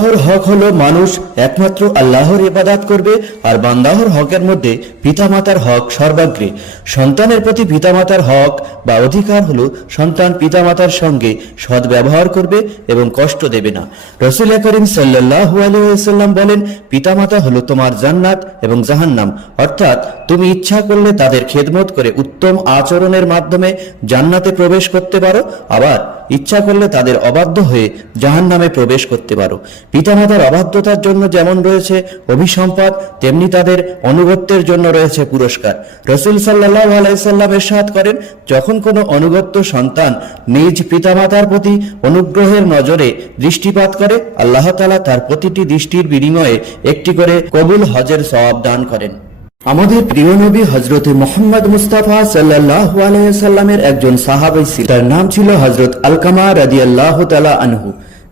আল্লাহর হক হলো মানুষ একমাত্র আল্লাহর ইবাদত করবে, আর বান্দাহর হকের মধ্যে পিতামাতার হক সর্বাগ্রে। সন্তানের প্রতি পিতামাতার হক বা অধিকার হলো সন্তান পিতামাতার সঙ্গে সৎ ব্যবহার করবে এবং কষ্ট দেবে না। রাসূল করিম সাল্লাল্লাহু আলাইহি ওয়াসাল্লাম বলেন, পিতামাতা হলো তোমার জান্নাত এবং জাহান্নাম, অর্থাৎ তুমি ইচ্ছা করলে তাদের খেদমত করে উত্তম আচরণের মাধ্যমে জান্নাতে প্রবেশ করতে পারো, আবার ইচ্ছা করলে তাদের অবাধ্য হয়ে জাহান্নামে প্রবেশ করতে পারো। পিতামাতার অবাধ্যতার জন্য যেমন রয়েছে অভিসম্পাত, তেমনি তাদের অনুগত্যের জন্য রয়েছে পুরস্কার। রাসূল সাল্লাল্লাহু আলাইহি সাল্লাম ইরশাদ করেন, যখন কোনো অনুগত্য সন্তান নিজ পিতামাতার প্রতি অনুগ্রহের নজরে দৃষ্টিপাত করে, আল্লাহ তাআলা তার প্রতিটি দৃষ্টির বিনিময়ে একটি করে কবুল হজের সওয়াব দান করেন। আমাদের প্রিয় নবী হযরতে মুহাম্মদ মুস্তাফা সাল্লাল্লাহু আলাইহি সাল্লামের একজন সাহাবী ছিলেন, তার নাম ছিল হযরত আলকামা রাদিয়াল্লাহু তাআলা আনহু।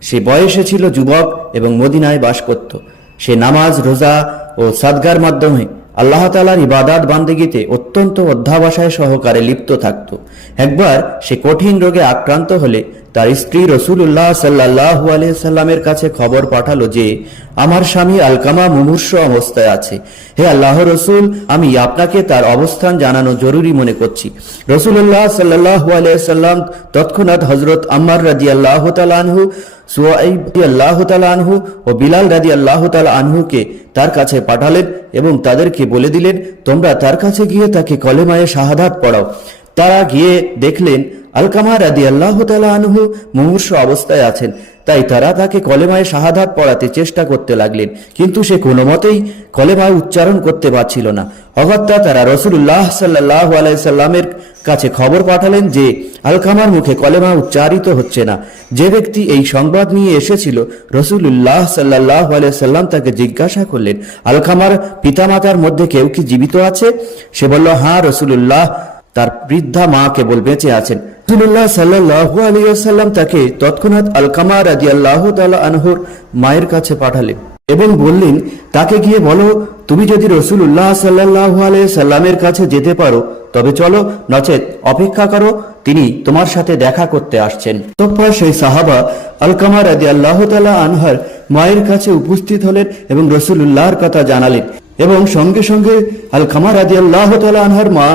সে বয়সে ছিল যুবক এবং মদিনায় বাস করত। সে নামাজ, রোজা ও সাদগার মাধ্যমে আল্লাহ তাআলার ইবাদত বান্দেগীতে অত্যন্ত অধ্যাবসায় সহকারে লিপ্ত থাকত। একবার সে কঠিন রোগে আক্রান্ত হলে তার স্ত্রী রাসূলুল্লাহ সাল্লাল্লাহু আলাইহি সাল্লামের কাছে খবর পাঠালো যে, আমার স্বামী আলকামা মুমূর্ষু অবস্থায় আছে। হে আল্লাহর রাসূল, আমি আপনাকে তার অবস্থান জানানো জরুরি মনে করছি। রাসূলুল্লাহ সাল্লাল্লাহু আলাইহি সাল্লাম তৎক্ষণাৎ হযরত আম্মার রাদিয়াল্লাহু তাআলা আনহু, সুয়াইব রাদিয়াল্লাহু তাআলা আনহু ও বিলাল রাদিয়াল্লাহু তাআলা আনহুকে তার কাছে পাঠালেন এবং তাদেরকে বলে দিলেন, তোমরা তার কাছে গিয়ে তাকে কলেমায়ে শাহাদাত পড়াও। তারা গিয়ে দেখলেন আলকামা রাদিয়াল্লাহু তাআলা আনহু মুমূর্ষু অবস্থায় আছেন, তাই তারা তাকে কলেমায়ে শাহাদাত পড়াতে চেষ্টা করতে লাগলেন, কিন্তু সে কোনো মতেই কলেমা উচ্চারণ করতে পারছিল না। অগত্যা তারা রাসূলুল্লাহ সাল্লাল্লাহু আলাইহি সাল্লামের কাছে খবর পাঠালেন যে আলকামার মুখে কলেমা উচ্চারিত হচ্ছে না। যে ব্যক্তি এই সংবাদ নিয়ে এসেছিল, রাসূলুল্লাহ সাল্লাল্লাহু আলাইহি সাল্লাম তাকে জিজ্ঞাসা করলেন, আলকামার পিতামাতার মধ্যে কেউ কি জীবিত আছে? সে বলল, হ্যাঁ রাসূলুল্লাহ, তার বৃদ্ধা মা কেবল বেঁচে আছেন। রাসূলুল্লাহ সাল্লাল্লাহু আলাইহি ওয়াসাল্লাম তাকে তৎক্ষণাৎ আলকামা রাদিয়াল্লাহু তাআলা আনহুর মায়ের কাছে পাঠালেন এবং বললেন, তাকে গিয়ে বলো, তুমি যদি রাসূলুল্লাহ সাল্লাল্লাহু আলাইহি সাল্লামের কাছে যেতে পারো তবে চলো, নচেত অপেক্ষা করো, তিনি তোমার সাথে দেখা করতে আসছেন। তৎপর সেই সাহাবা আলকামা রাদিয়াল্লাহু তাআলা আনহার মায়ের কাছে উপস্থিত হলেন এবং রাসূলুল্লাহর কথা জানালেন, এবং সঙ্গে সঙ্গে আলকামা রাদিয়াল্লাহু তাআলা আনহার মা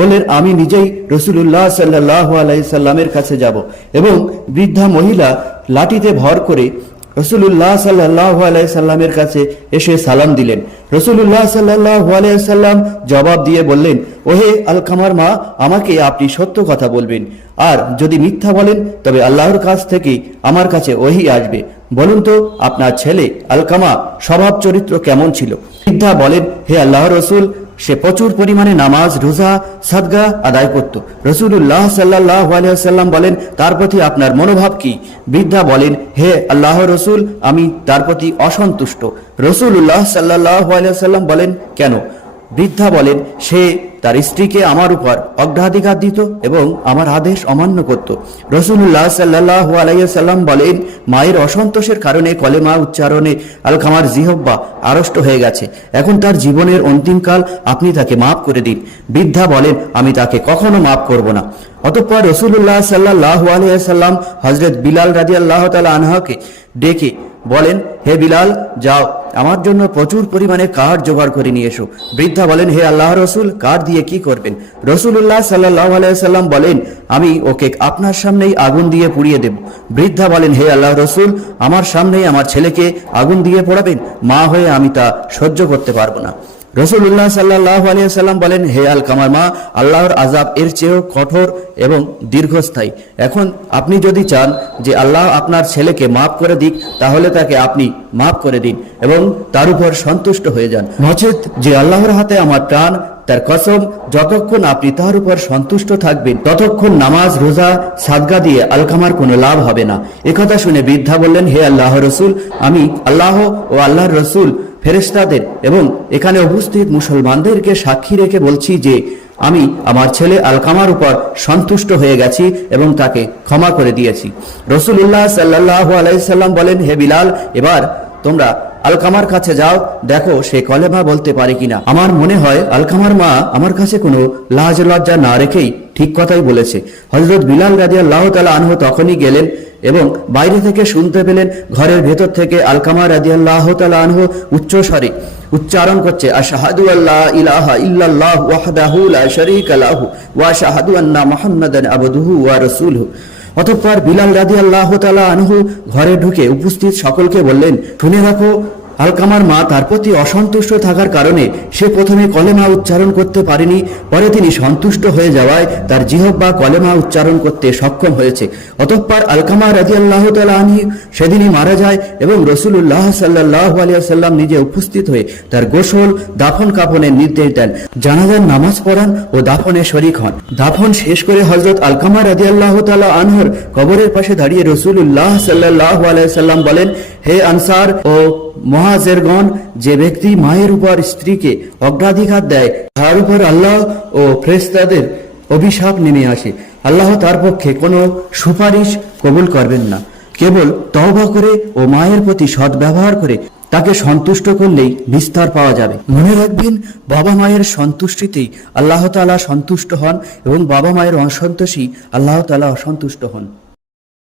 বলেন, আমি নিজেই রাসূলুল্লাহ সাল্লাল্লাহু আলাইহি সাল্লামের কাছে যাব। এবং বৃদ্ধা মহিলা লাঠিতে ভর করে রাসূলুল্লাহ সাল্লাল্লাহু আলাইহি সাল্লামের কাছে এসে সালাম দিলেন। রাসূলুল্লাহ সাল্লাল্লাহু আলাইহি সাল্লাম জবাব দিয়ে বললেন, ওহে আলকামার মা, আমাকে আপনি সত্য কথা বলবেন, আর যদি মিথ্যা বলেন তবে আল্লাহর কাছ থেকে আমার কাছে ওহী আসবে। বলুন তো, আপনার ছেলে আলকামা স্বভাব চরিত্র কেমন ছিল? বৃদ্ধা বলেন, হে আল্লাহর রাসূল, সে প্রচুর পরিমাণে নামাজ, রোজা, সাদগা আদায় করত। রাসূলুল্লাহ সাল্লাল্লাহু আলাইহি ওয়াসাল্লাম বলেন, তার প্রতি আপনার মনোভাব কি? বৃদ্ধা বলেন, হে আল্লাহর রাসূল, আমি তার প্রতি অসন্তুষ্ট। রাসূলুল্লাহ সাল্লাল্লাহু আলাইহি ওয়াসাল্লাম বলেন, কেন? বৃদ্ধা বলেন, সে তার স্ত্রীকে আমার উপর অগ্রাধিকার দিত এবং আমার আদেশ অমান্য করত। রাসূলুল্লাহ সাল্লাল্লাহু আলাইহি ওয়াসাল্লাম বলেন, মায়ের অসন্তোষের কারণে কলেমা উচ্চারণে আলকামার জিহ্বা আড়ষ্ট হয়ে গেছে। এখন তার জীবনের অন্তিমকাল, আপনি তাকে মাফ করে দিন। বৃদ্ধা বলেন, আমি তাকে কখনো মাফ করব না। অতঃপর রাসূলুল্লাহ সাল্লাল্লাহু আলাইহি ওয়াসাল্লাম হযরত বিলাল রাদিয়াল্লাহু তাআলা আনহুকে ডেকে বলেন, হে বিলাল, যাও আমার জন্য প্রচুর পরিমাণে কাঠ জোগাড় করে নিয়ে এসো। বৃদ্ধা বলেন, হে আল্লাহর রাসূল, কাঠ দিয়ে কি করবেন? রাসূলুল্লাহ সাল্লাল্লাহু আলাইহি ওয়াসাল্লাম বলেন, আমি ওকে আপনার সামনেই আগুন দিয়ে পুড়িয়ে দেব। বৃদ্ধা বলেন, হে আল্লাহর রাসূল, আমার সামনেই আমার ছেলেকে আগুন দিয়ে পোড়াবেন? মা হয়ে আমি তা সহ্য করতে পারবো না। রাসূলুল্লাহ সাল্লাল্লাহু আলাইহি ওয়াসাল্লাম বলেন, হে আলকামার মা, আল্লাহর আযাব এর চেয়েও কঠোর এবং দীর্ঘস্থায়ী। এখন আপনি যদি চান যে আল্লাহ আপনার ছেলেকে মাফ করে দিক, তাহলে তাকে আপনি মাফ করে দিন এবং তার উপর সন্তুষ্ট হয়ে যান। নচেত যে আল্লাহর হাতে আমার প্রাণ, তার কসম, যতক্ষণ আপনি তার উপর সন্তুষ্ট থাকবেন ততক্ষণ নামাজ, রোজা, সাদগা দিয়ে আলকামার কোনো লাভ হবে না। একথা শুনে বৃদ্ধা বললেন, হে আল্লাহর রাসূল, আমি আল্লাহ ও আল্লাহর রাসূল, ফেরেশতাদের এবং এখানে উপস্থিত মুসলমানদেরকে সাক্ষী রেখে বলছি যে আমি আমার ছেলে আলকামার উপর সন্তুষ্ট হয়ে গেছি এবং তাকে ক্ষমা করে দিয়েছি। রাসূলুল্লাহ সাল্লাল্লাহু আলাইহি সাল্লাম বলেন, হে বিলাল, এবার তোমরা আলকামার কাছে যাও, দেখো সে কলেমা বলতে পারে কিনা। আমার মনে হয় আলকামার মা আমার কাছে কোনো লাজ লজ্জা না রেখেই ঠিক কথাই বলেছে। হযরত বিলাল রাদিয়াল্লাহু তাআলা আনহু তখনই গেলেন এবং বাইরে থেকে শুনতে পেলেন ঘরের ভেতর থেকে আলকামা রাদিয়াল্লাহু তাআলা আনহু উচ্চ স্বরে উচ্চারণ করছে, আশহাদু আল্লা ইলাহা ইল্লাল্লাহ ওয়াহদাহু লা শারীকা লাহু ওয়া আশহাদু আন্না মুহাম্মাদান আবদুহু ওয়া রাসূলুহু। অতঃপর বিলাল রাদিয়াল্লাহু তাআলা আনহু ঘরে ঢুকে উপস্থিত সকলকে বললেন, শুনে রাখো, আলকামার মা তার প্রতি অসন্তুষ্ট থাকার কারণে সে প্রথমে কলেমা উচ্চারণ করতে পারেনি, পরে তিনি সন্তুষ্ট হয়ে যাওয়ায় তার জিহ্বা কলেমা উচ্চারণ করতে সক্ষম হয়েছে। অতঃপর আলকামা রাদিয়াল্লাহু তাআলা আনহু সেদিনই মারা যায় এবং রাসূলুল্লাহ সাল্লাল্লাহু আলাইহি ওয়াসাল্লাম নিজে উপস্থিত হয়ে তার গোসল, দাফন কাফনের নির্দেশ দেন, জানাজার নামাজ পড়ান ও দাফনে শরীক হন। দাফন শেষ করে হযরত আলকামা রাদিয়াল্লাহু তাআলা আনহুর কবরের পাশে দাঁড়িয়ে রাসূলুল্লাহ সাল্লাল্লাহু আলাইহি ওয়াসাল্লাম বলেন, হে আনসার ও মুহাজিরগণ, যে ব্যক্তি মায়ের উপর স্ত্রীকে অগ্রাধিকার দেয় তার উপর আল্লাহ ও ফেরেশতাদের অভিশাপ নেমে আসে। আল্লাহ তার পক্ষে কোনো সুপারিশ কবুল করবেন না। কেবল তওবা করে ও মায়ের প্রতি সদ্ব্যবহার করে তাকে সন্তুষ্ট করলেই বিস্তার পাওয়া যাবে। মনে রাখবেন, বাবা মায়ের সন্তুষ্টিতেই আল্লাহ তাআলা সন্তুষ্ট হন এবং বাবা মায়ের অসন্তোষী আল্লাহ তাআলা অসন্তুষ্ট হন।